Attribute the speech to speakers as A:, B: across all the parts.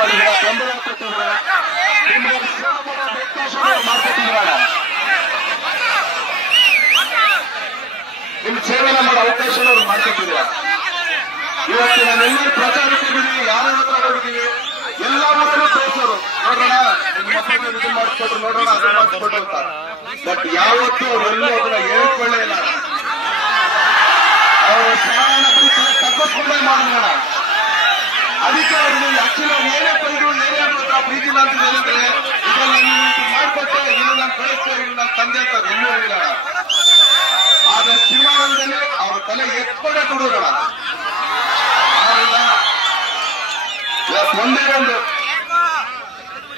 A: ಮಾಡಿದ್ರ ಅವಕಾಶ ಮಾಡ್ಕೊಟ್ಟಿದ್ರ ನಿಮ್ ಸೇವನ ಮಾಡೋ ಅವಕಾಶ ಮಾಡ್ಕೊಟ್ಟಿದ್ರ ಇವತ್ತು ನಾನೆಲ್ಲಿ ಎಲ್ಲ ಮಕ್ಕಳು ತೋರಿಸೋರು ನೋಡೋಣ ಇದು ಮಾಡಿಸ್ಕೊಟ್ರು ನೋಡೋಣ ಅದು ಮಾಡಿಸ್ಕೊಟ್ರು ಬಟ್ ಯಾವತ್ತೂ ಅವರೆಲ್ಲೂ ಅದನ್ನ ಹೇಳ್ಕೊಳ್ಳೇ ಇಲ್ಲ. ಅವ್ರು ಏನೇ ಬೈದ್ರು ಏನೇ ಮಾತ್ರ ಪ್ರೀತಿ ಅಂತ ಹೇಳಿದ್ರೆ ಇದನ್ನ ಮಾಡ್ಕೊಟ್ಟೆ ಇದು ನಾನು ಕಳಿಸ್ತೇ ಇದು ನನ್ನ ತಂದೆ ಅಂತ ಎಲ್ಲೂ ಹೇಳಿಲ್ಲ. ಆದ್ರೆ ಸಿನಿಮಾದಲ್ಲಿ ಅವ್ರ ತಲೆ ಎತ್ಕೊಂಡೇ ಆದ್ರಿಂದ ಇವತ್ತು ಒಂದೇ. ನಾನು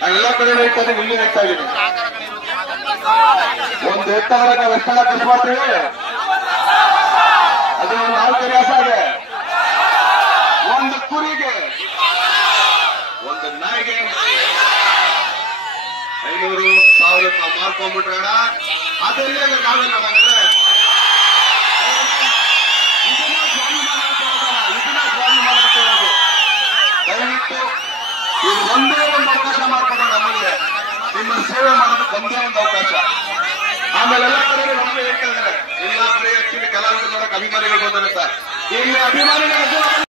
A: ಎಲ್ಲ ಕಡೆ ಹೇಳ್ತಾ ಇಲ್ಲಿ ಹೇಳ್ತಾ ಒಂದು ಎತ್ತವರ ನಾವು ಎಷ್ಟೆಲ್ಲ ಅದು ಒಂದು ನಾವು ಮಾರ್ಕೊಂಡ್ಬಿಟ್ರಣ ಅದಲ್ಲೇ ಇದು ಒಂದೇ ಒಂದು ಅವಕಾಶ ಮಾಡ್ಕೊಂಡ ನಮಗೆ. ನಿಮ್ಮ ಸೇವೆ ಮಾಡೋದಕ್ಕೆ ಒಂದೇ ಒಂದು ಅವಕಾಶ. ಆಮೇಲೆ ಎಲ್ಲ ಕಡೆಗೆ ನಮಗೆ ಹೇಳ್ತಾ ಇದ್ದಾರೆ. ಎಲ್ಲ ಕಡೆ ಕಲಾವಿದರು ಅಭಿಮಾನಿಗಳು ಬಂದಿರುತ್ತೆ ಇಲ್ಲಿ